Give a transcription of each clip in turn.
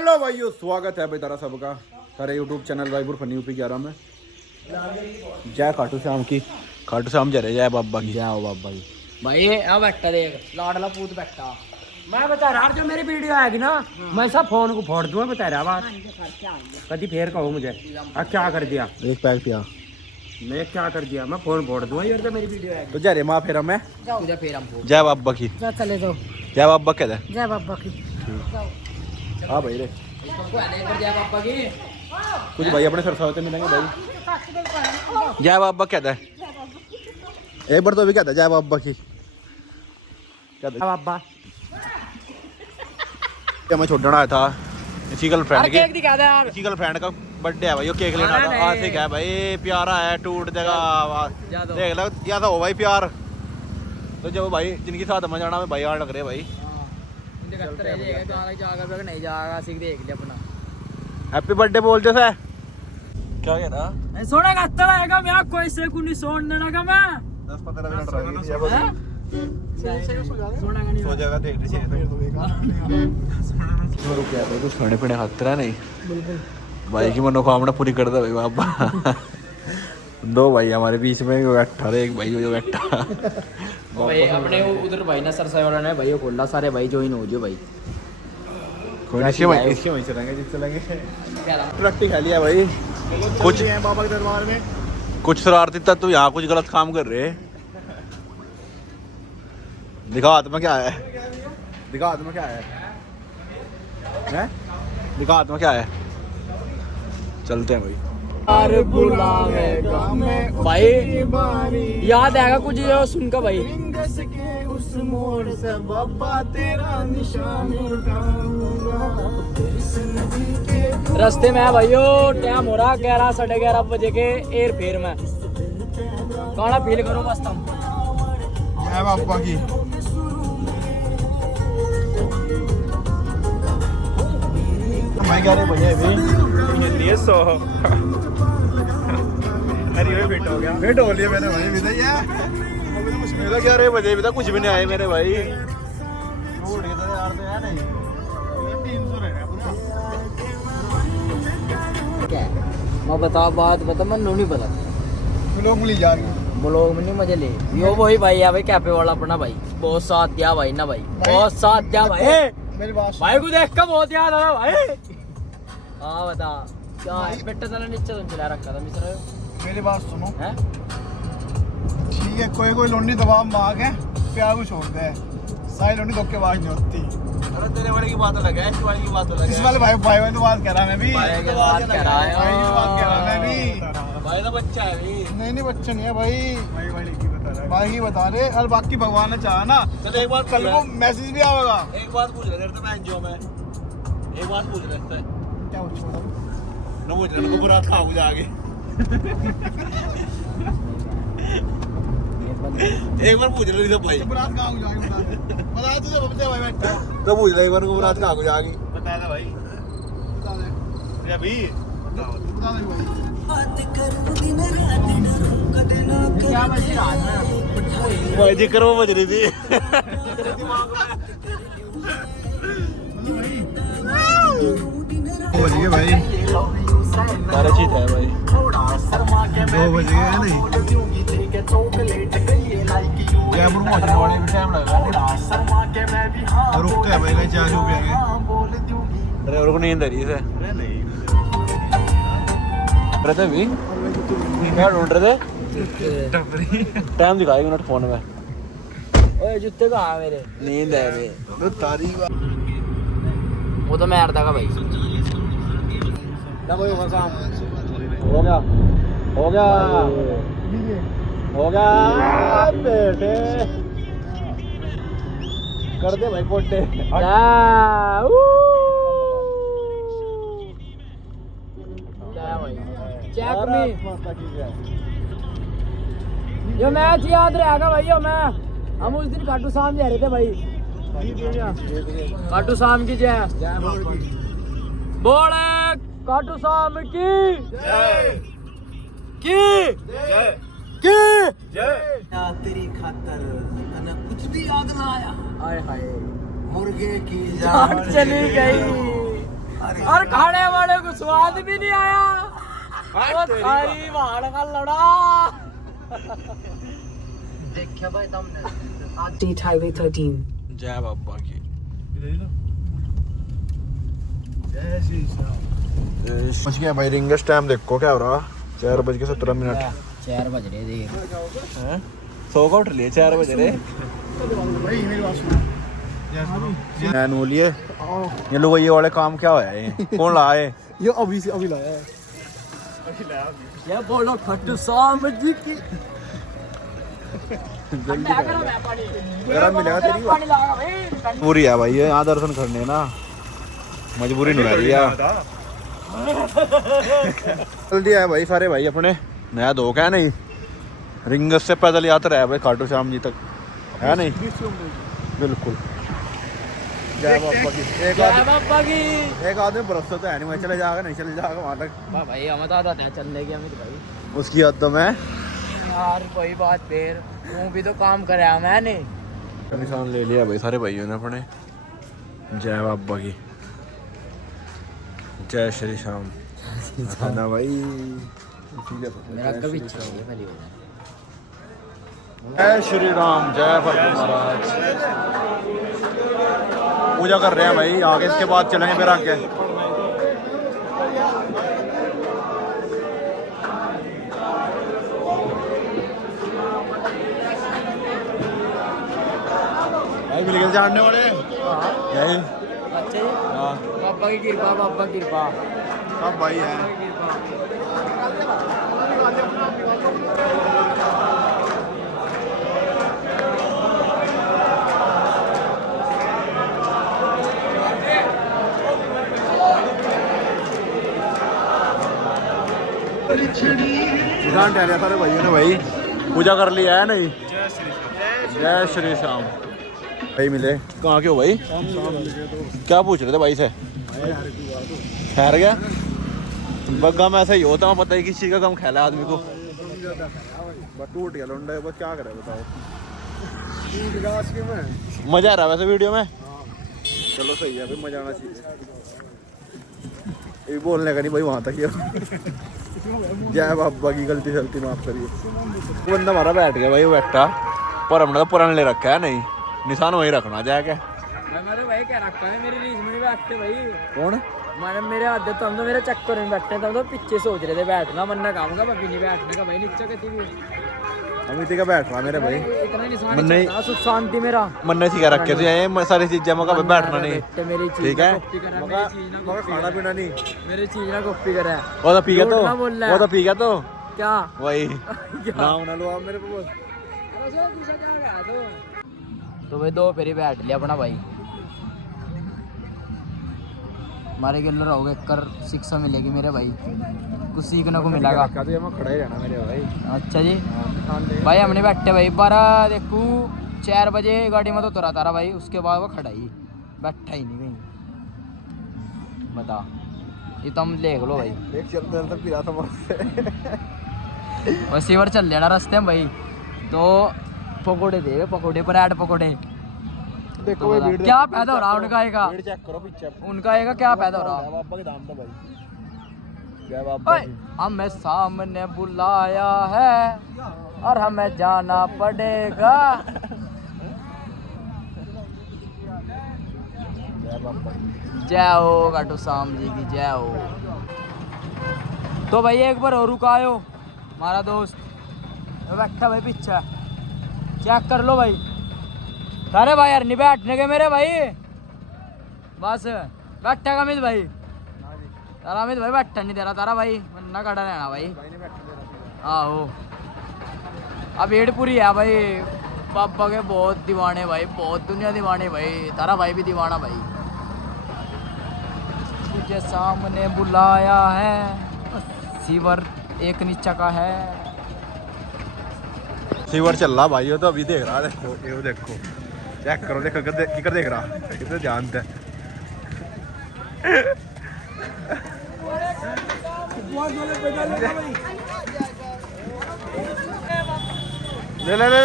Hello भाइयों, स्वागत है भाई तारा सबका तारे YouTube channel Bhaipur funny UP 11 में। जय खाटू श्याम की, खाटू श्याम जरे जय बाबा की, जय हो बाबा की। भाई अब बैठा देख लाडला पूत बैठा। मैं बता रहा जो मेरी वीडियो आएगी ना मैं सब फोन को फोड़ दूंगा। बता रहा बात कभी फिर कहो मुझे अब क्या कर दिया। एक पैक पिया मैं क्या कर दिया, मैं फोन फोड़ दूंगा यार तो मेरी वीडियो आएगी। तो जरे माँ फेरा मैं तुझे फिर हम जय बाबा की, चले जाओ। जय बाबा कहता है। जय बाबा की। हाँ भाई रे जय बाबा की कुछ भाई अपने सरसा होते मिलेंगे भाई। जय बाबा कहता है, एक बार तो भी कहता है जय बाबा की कहता है। बाबा मैं छोड़ना आया था इसी गर्लफ्रेंड के, केक दिखा दे यार। इसी गर्लफ्रेंड का बर्थडे है भाई। वो केक लेना था आज से क्या है भाई, प्यारा है टूट देगा देख लो या तो हो भाई प्यार। तो जब भाई जिनके साथ में जाना भाई यार लग रहे भाई। नहीं जाएगा सीख देख लिया अपना। हैप्पी बर्थडे बोल जो सर क्या कह रहा सोने का हत्ता आएगा मैं कोई से को नहीं सोन देना का मैं 10-15 मिनट रह गई सोना का नहीं सो जाएगा देख लीजिए रुक गया भाई। कुछ खाने पीने खतरा नहीं बिल्कुल भाई की मनोकामना पूरी कर दे भाई बाबा। दो भाई हमारे बीच में बैठा एक भाई जो बैठा भाई अपने उधर भाई ना सरसाई वाला ने भाई खोला सारे भाई ज्वाइन हो जो भाई। कोई नहीं इसके वहीं चलेंगे जिस चलेंगे। ट्रक खा लिया भाई। कुछ हैं बाबा के दरबार में कुछ शरारती तत्व यहाँ कुछ गलत काम कर रहे। दिखा हाथ में क्या है, दिखा हाथ में क्या है, हैं? दिखा हाथ में क्या है। चलते हैं भाई। भाई याद आएगा कुछ ये सुन का भाई। रास्ते में भाइयों टाइम हो रहा 11 साढ़े 11 बजे के एयर फेयर में गाना फील करो मस्त हम। जय बाबा की। मैं कह रहे भैया भी लिए 100 अरे फिट हो गया, फिट हो लिया मैंने भाई विदा यार। अभी तो कुछ मिला क्या रे बजे विदा कुछ भी नहीं आए मेरे भाई। रोड के तो यार तो है नहीं 300 रहेगा क्या मैं बता बात बता मैं नहीं पता लोग मिली जा रही ब्लॉग में नहीं मजे ले यो वही भाई है भाई कैफे वाला अपना भाई बहुत साथ दिया भाई ना भाई बहुत साथ दिया भाई। मेरी बात भाई को देख कर बहुत याद आ रहा भाई। हाँ बता क्या है बेटा साला नीचे तुम चला रखा था मिश्रा। मेरी बात सुनो हैं ठीक है, कोई कोई लोंडी दबाव मांग है प्यार को छोड़ दे, सारी लोंडी धोखेबाज नहीं होती। अरे तेरे वाले की बात अलग है, इस वाले की बात अलग है। इस वाले भाई भाई वाली तो बात कह रहा मैं भी, भाई की बात कर रहा है भाई की बात कह रहा मैं भी। भाई तो बच्चा है भी नहीं बच्चा नहीं है भाई, भाई वाली की बता रहा है, भाई ही बता रहे। और बाकी भगवान ने चाहा ना तो एक बार कल को मैसेज भी आएगा। एक बात पूछ रहे थे मैं एनजीओ में, एक बात पूछ रहे थे क्या पूछ रहा ना वो जन को बुरा था हो जाके एक बार पूछ रहे थे भाई बुरात कहाँ हो जाएगी बता तुझे बता भाई बैठा तो पूछ रहे एक बार को बुरात कहाँ हो जाएगी बता दे भाई बता दे अभी बता दे भाई क्या बज रहा है भाई जिक्र वो बज रही थी बज गए भाई सारे चीज है भाई 2 बज गए नहीं जयपुर पहुंचने वाले भी टाइम लगेगा। रुकते हैं भाई कहीं 4 रुपये ड्राइवर को नींद आ रही है रहते भी क्या ढूंढ रहे थे टाइम दिखाएगा मिनट फोन में। ओए जूते कहाँ मेरे नींद है रे तारीख वो तो मैं अर्धा का भाई क्या भाई होगा काम हो गया हो गया हो गया बेटे कर दे भाई कोटे चेक में यो मैच याद रहेगा भाई। यो मैं हम उस दिन खाटू श्याम जा रहे थे भाई। खाटू श्याम की जय बोले खाटू श्याम की तेरी खातर कुछ भी याद ना आया। हाय हाय मुर्गे की जान चली गई और खाने वाले को स्वाद भी नहीं आया। वो थारी वाड़ का लड़ा। देखिए भाई तुमने State Highway 13. जय बाबा की। पहुंच गया भाई। रिंगस टाइम देखो क्या हो रहा, 4:17। 4 बज रहे थे। सो का उठ लिए 4 बज रहे। बोलिए ये लोग ये वाले काम क्या होया है, कौन लाए? ये अभी से अभी लाया है। ये बोलो खट्टू साम जी की गरम मिलेगा तेरी मजबूरी है भाई, यहाँ दर्शन करने ना मजबूरी नहीं रही है। जल्दी है भाई सारे भाई अपने नया दो क्या नहीं, रिंगस से पैदल यात्रा है भाई खाटू श्याम जी तक, है नहीं? बिल्कुल। जय बाबा की। एक आदमी भरोसा तो है नहीं, मैं चले जाएगा नहीं चले जाएगा वहाँ तक। भाई हम तो आते हैं चलने की अमित भाई। उसकी हद तो मैं यार कोई बात फिर तू भी तो काम करे मैंने। निशान ले लिया भाई सारे भाइयों ने अपने। जय बाबा की। जय श्री श्याम। ना भाई मेरा कभी जय श्री राम। जय भगवान महाराज। पूजा कर रहे हैं भाई, आगे इसके बाद चलेंगे फिर आगे। भाई मिल गए जानने वाले। यही अच्छा हाँ बाबा की कृपा, बाबा की कृपा सब भाई हैं। टहलिया सारे भाइयों ने भाई, पूजा कर लिया है नहीं? जय श्री श्याम। भाई मिले कहाँ के हो भाई? क्या पूछ रहे थे भाई से? ठहर गया बग्गा में ऐसा ही होता है, पता ही किस चीज़ का कम ख्याल है आदमी को। टूट गया लौंडा, बस क्या करे बताओ। मजा आ रहा है वैसे वीडियो में। चलो सही है भाई, मजा आना चाहिए। ये बोलने का नहीं भाई, वहाँ तक ही। जय बाबा की। गलती सलती माफ करिए। वो बंदा हमारा बैठ गया भाई, वो बैठा पर हमने तो पुराने ले रखा है नहीं, निशान वही रखना जाके। मैंने भाई क्या रखा है, मेरी रीस में नहीं बैठते भाई। कौन? मैंने मेरे आदत तो हम तो मेरे चक्कर में बैठते हैं, तो हम तो पीछे सोच रहे थे बैठना, मन्ना काम का बाकी नहीं बैठने का भाई। नीचे कहती भी अमित का बैठ रहा मेरे भाई। इतना निशान नहीं सुख शांति मेरा मन्ने सिखा रखे थे ये सारी चीजें, मौका पे बैठना नहीं। मेरी चीज ठीक है, मौका खाना पीना नहीं, मेरी चीज ना कॉपी करे। वो तो पी गया तो, वो तो पी गया तो क्या वही नाम ना लो आप मेरे को। तो भाई दो फेरी बैठ लिया अपना भाई। हमारे गिल्लर हो गए कर शिक्षा मिलेगी मेरे भाई, कुछ सीखने को मिलेगा। खड़ा ही रहना मेरे भाई। अच्छा जी भाई हमने बैठे भाई 12 देखू 4 बजे गाड़ी में तो तुरा तारा भाई, उसके बाद वो खड़ा ही बैठा ही नहीं कहीं। बता ये तुम देख लो भाई। एक चलते तो फिरा था वैसे बार चल लेना रास्ते में भाई, तो पकोड़े दे, पकोड़े पर ऐड पकोड़े। देखो तो भाई क्या फायदा हो रहा उनका आएगा, चेक करो पीछे उनका आएगा क्या फायदा हो रहा। बाबा के दाम था भाई। जय बाबा की। हमें सामने बुलाया है और हमें जाना पड़ेगा। जय हो खाटू श्याम जी की जय हो। तो भाई एक बार और रुकायो हमारा दोस्त बैठा भाई पीछे, चेक कर लो भाई। अरे भाई यार नहीं बैठने के मेरे भाई, बस बैठेगा अमित भाई। तारा अमित भाई बैठा नहीं दे रहा तारा भाई, वरना खड़ा रहना भाई। आहो अब भीड़ पूरी है भाई, पापा के बहुत दीवाने भाई, बहुत दुनिया दीवाने भाई। तारा भाई भी दीवाना भाई। तुझे सामने बुलाया है, सीवर एक नीचा का है। सीवर चल रहा भाई, तो अभी देख रहा। देखो ये देखो, चेक करो, देखो किधर देख रहा, किधर जानते हैं। ले ले ले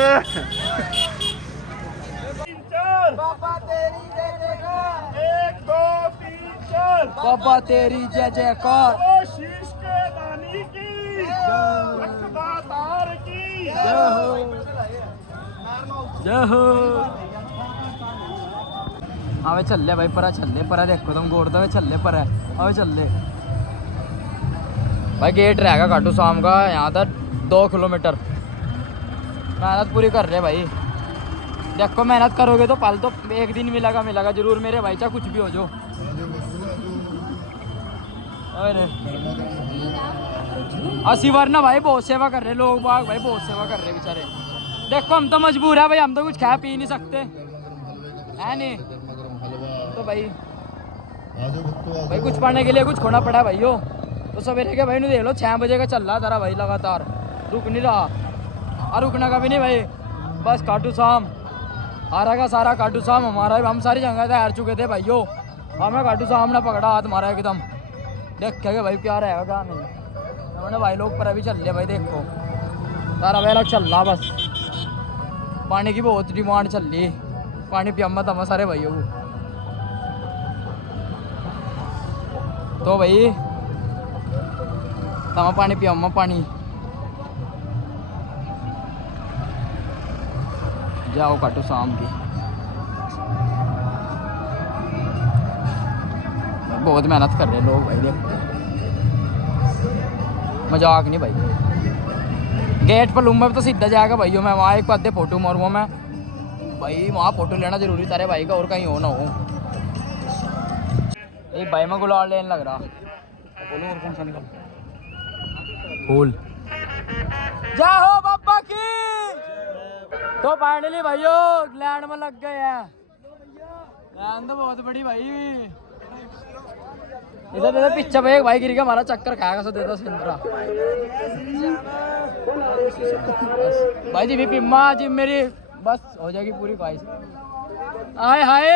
पापा तेरी जय जयकार। शीश के दानी की दातार की जय हो जय हो। आवे चल भाई परा चल परा देखो तुम गोड़ दे चल पर है आवे चल भाई। गेट रहेगा खाटू शाम का यहाँ तक 2 किलोमीटर। मेहनत पूरी कर रहे भाई। देखो मेहनत करोगे तो पल तो एक दिन मिलेगा जरूर मेरे भाई, चाहे कुछ भी हो जो। अरे असी वरना भाई बहुत सेवा कर रहे लोग बाग भाई, बहुत सेवा कर रहे बेचारे। देखो हम तो मजबूर है भाई, हम तो कुछ खा पी नहीं सकते है नहीं तो भाई कुछ पाने के लिए कुछ खोना पड़ा भाइयों। तो सवेरे के भाई ने देख लो 6 बजे का चल रहा तारा भाई, लगातार रुक नहीं रहा और रुकना का भी नहीं भाई। बस खाटू शाम हारा का सारा खाटू शाम हमारा, हम सारी जगह से हार चुके थे भाइयों। हमें खाटू शाम ने पकड़ा हाथ मारा एकदम। देख के भाई क्या रहेगा क्या नहीं। उन्होंने भाई लोग पर अभी चल रहे भाई, देखो तारा भाई अलग चल रहा। बस पानी की बहुत डिमांड चल रही, पानी पियामा तमा सारे भाइयों को। तो भाई तमा पानी पियामा पानी जाओ काटो शाम की। बहुत मेहनत कर रहे लोग भाई, देखो मजाक नहीं भाई। गेट पर लूंगा तो सीधा जाएगा भाइयों। मैं वहाँ एक आधे फोटो मारूंगा मैं भाई, वहाँ फोटो लेना जरूरी तारे भाई का, और कहीं हो ना हो। एक भाई मैं गुलाल लेने लग रहा बोलो और कौन सा निकल फूल। जय हो बाबा की। तो फाइनली भाइयों लैंड में लग गए हैं। लैंड तो बहुत बड़ी भाई। इधर पीछे भाई एक भाई गिर गया, हमारा चक्कर खाएगा सो देता सिंद्रा भाई जी भी पिम्मा जी मेरी बस हो जाएगी पूरी ख्वाहिश। आए हाय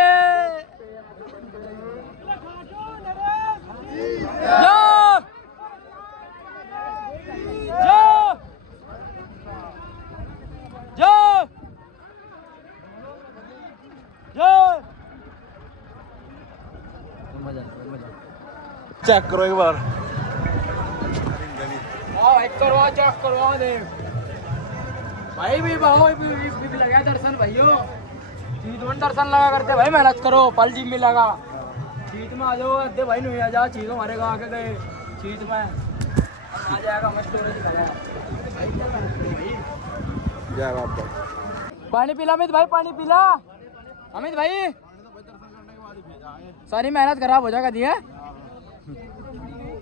चेक करो एक बार। चेक करवा दे भाई भी लगा दर्शन भाइयों। चीज में दर्शन लगा करते भाई, मेहनत करो पल जी मिलेगा। चीज में आ जाओ अद्धे भाई नहीं आ जा, चीज हमारे गाँव के गए चीज में आ जाएगा मस्त। पानी पिला अमित भाई, पानी पिला अमित भाई। सारी मेहनत खराब हो जाएगा दिया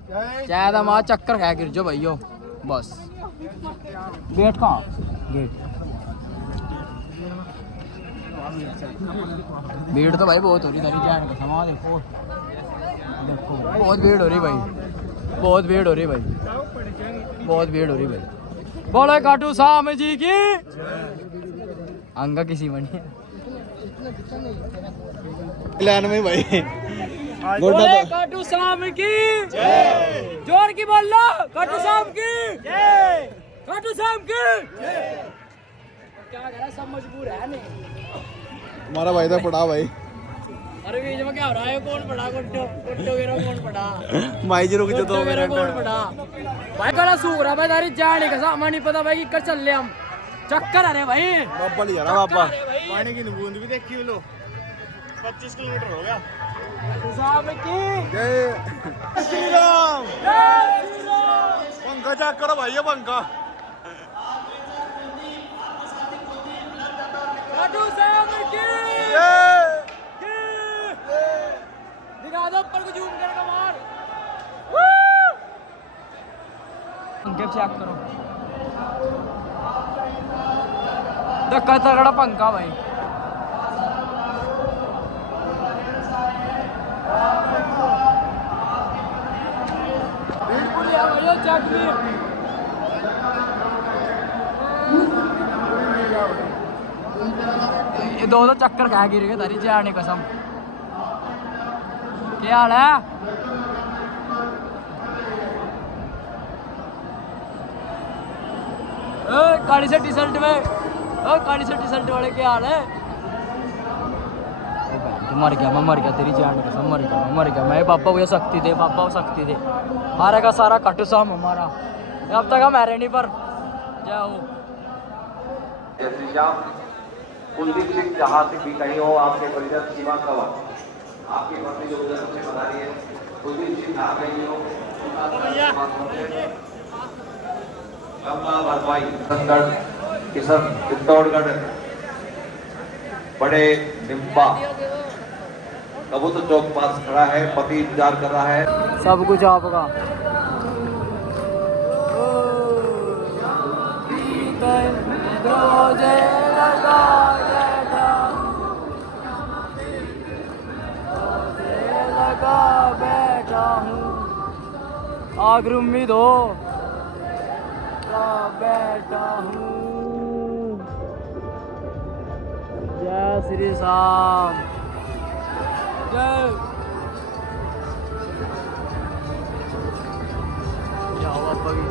ज्यादा माँ चक्कर खा गिर जो भाइयों। बस गेट कहाँ गेट भीड़ तो भाई बहुत हो रही सारी जान का समा। देखो बहुत भीड़ हो रही भाई, बहुत भीड़ हो रही भाई, बहुत भीड़ हो रही भाई। बोलो खाटू श्याम जी की अंगा किसी बनी लैंड में भाई बोले खाटू श्याम की जोर की बोल लो। खाटू श्याम की खाटू श्याम की क्या करा, सब मजबूर है नहीं। हमारा भाई था पड़ा भाई। अरे बीच में क्या हो रहा है, कौन पड़ा कुट्टो गिरो, कौन पड़ा भाई जी रुक कुट्टो गिरो, कौन पड़ा भाई। गला सूख रहा भाई तारी जाने का सामान नहीं पता भाई कि कर चल ले हम चक्कर आ रहे भाई। बाबा लिया ना बाबा पानी की बूंद भी देखी लो। 25 किलोमीटर हो गया। जय श्री राम। पंखा चेक करो भाई, पंखा दिखा दो ऊपर को जूम करके मार। पंखे चेक करो, धक्का तगड़ा पंखा भाई। बिल्कुल यार भैया चेक भी ये दो चक्कर खा गिर गए तारी जाने कसम। क्या हाल है काली से टी शर्ट में, काली से टी शर्ट वाले क्या हाल है। मर गया, मैं मर गया, तेरी जान कसम मर गया, मैं मर गया। मैं पापा को ये शक्ति दे, पापा को शक्ति दे। सारा का सारा कट साम हमारा अब तक हम रहे नहीं पर जय हो। जय श्री श्याम। कुलदीप सिंह जहाँ से भी कहीं हो, आपके परिजन सीमा कवर आपकी पत्नी जो उधर से बता रही है, कुलदीप सिंह जहाँ कहीं हो, किशन चित्तौड़गढ़ बड़े निम्बा कबूतर चौक पास खड़ा है, पति इंतजार कर रहा है। सब कुछ आपका। बैठा हूँ आगर उम्मीद हो बैठा हूँ। जय श्री राम जय। जाओ बाबा की।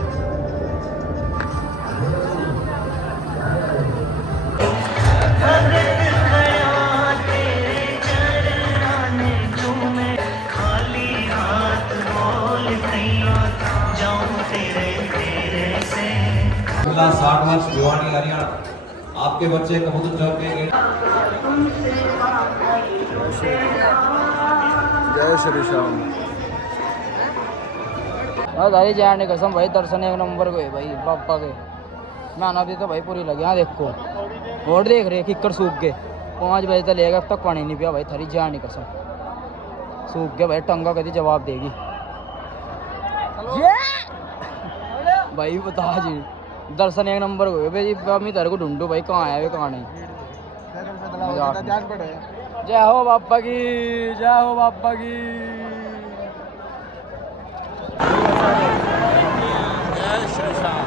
अगला 60 वर्ष भिवानी हरियाणा आपके बच्चे कबूतर चौक के जय श्री श्याम। अरे जाने कसम भाई, दर्शन एक नंबर को है भाई पापा के। मैं भी तो भाई पूरी लगे। यहाँ देखो और देख रहे किक्कर सूख के 5 बजे तक लेगा, अब तक पानी नहीं पिया भाई। थारी जाने कसम सूख के भाई, टंगा कभी जवाब देगी भाई। बता जी दर्शन एक नंबर को भाई। मैं तेरे को ढूंढूं भाई, कहाँ आया कहाँ नहीं। जय हो बापा की, जय हो बापा की। जय श्री राम।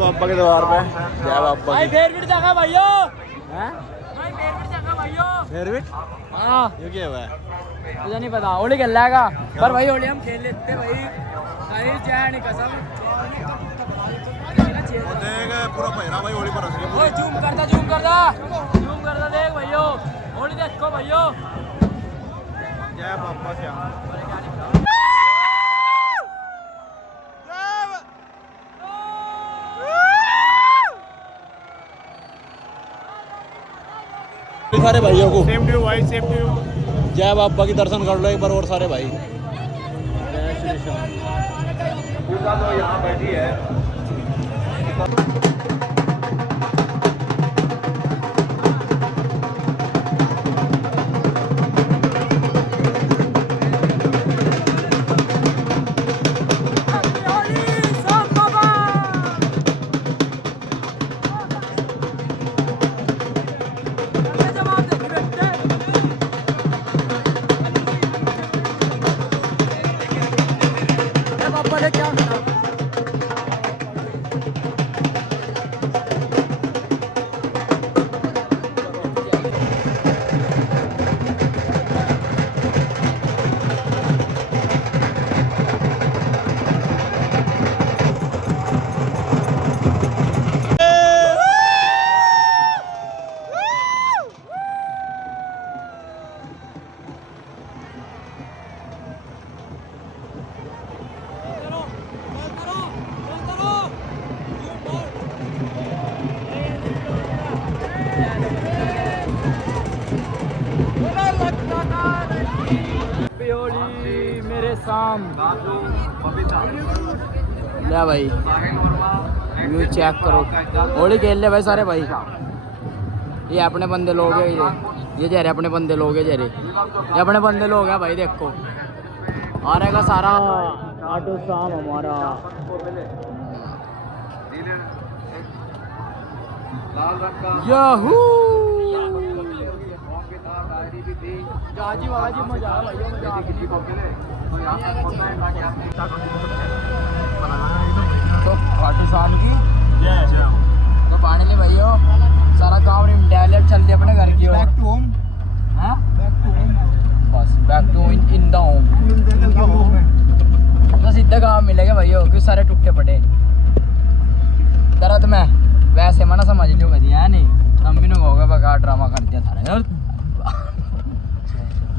बाबा के द्वार पे जय बाबा भाई फेरविट जगह भाइयों हैं भाई, फेरविट जगह भाइयों। फेरविट हाँ ये क्या हुआ है? मुझे नहीं पता, होली खेल लेगा पर भाई होली हम खेल लेते भाई। भाई जय नहीं कसम देख पूरा पहिरा भाई होली पर असली। ओए जूम करदा जूम करदा जूम करदा देख भाइयों, होली देखो भाइयों। जय बाबा श्याम। सारे भाइयों को सेम टू यू भाई, सेम टू यू। जय बाबा की दर्शन कर लो एक बार और सारे भाई। जय श्री श्याम। पूजा तो यहाँ बैठी है। मेरे साम ले भाई, व्यू चेक करो। होली खेल ले भाई सारे भाई। ये अपने बंदे लोग हैं, ये जा रहे अपने बंदे लोग है, जा रहे ये अपने बंदे लोग हैं भाई। देखो आ रहेगा सारा ऑटो शाम हमारा। याहू मजा तो खाटू शाम की तो पानी ले भैया सारा काम निपटा चलते अपने घर की ओर। बैक टू होम, हाँ बैक टू होम। बस back to in the home. तो सीधे काम मिलेगा भैया क्योंकि सारे टूटे पड़े दर्द में। वैसे मना समझ लो कभी है नहीं, हम भी नहीं कहोगे बका ड्रामा कर दिया था।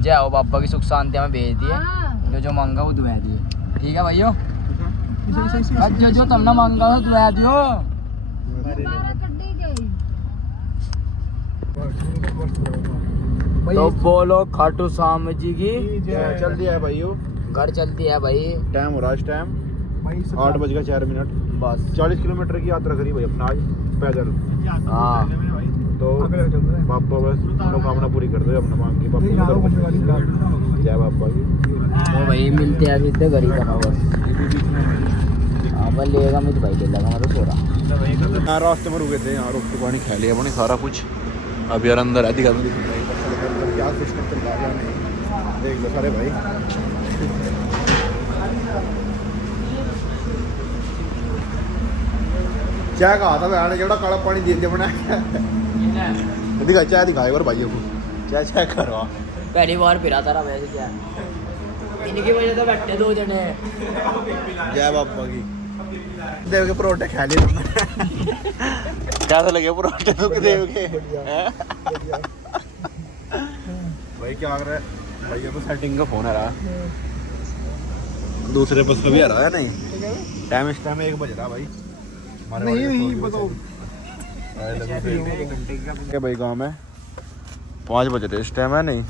जय हो बाबा की सुख शांति हमें भेज दिए, जो मांगा वो दुआ दिए। ठीक है भैया, जो तुमने मांगा वो दुआ दियो। तो बोलो खाटू श्याम जी की जल्दी है भाइयों, घर चलती है भाई। टाइम हो रहा है इस टाइम 8:04। बस 40 किलोमीटर की यात्रा करी भाई अपना आज पैदल। हाँ तो बाबा बस मनोकामना पूरी कर दो अपना मांग की। बाबा जय बाबा की। तो भाई मिलते हैं सीधे घर ही करना बस। हाँ बस लेगा मुझे भाई ले लगा, मैं तो सो रहा। यहाँ रास्ते में रुके थे, यहाँ रोटी पानी खा लिया अपने सारा कुछ। अब यार अंदर है दिखा क्या सिस्टम चल रहा है देख लो सारे भाई। क्या कहा था भैया ने, जेड़ा काला पानी दे बनाया दिखा। चाय दिखाए और भाइयों को चाय चाय करवा। पहली बार पिरा था वैसे क्या, इनकी वजह से बैठे दो जने। जय बाबा की। देव के परोठे खा लिए तुमने। कैसा लगे परोठे तो देव के? भाई क्या कर रहा है भैया को? सेटिंग का फोन आ रहा दूसरे बस में भी आ रहा है। नहीं टाइम इस टाइम 1 बज रहा भाई। नहीं बताओ क्या भाई गाँव में 5 बज रहे इस टाइम है। नहीं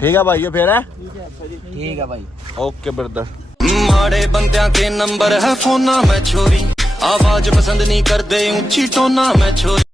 ठीक है भाई, ये फिर है ठीक है भाई। Okay brother. माड़े बंदियां के नंबर है फोना में छोरी, आवाज पसंद नहीं करदे ऊंची टोना में छोरी।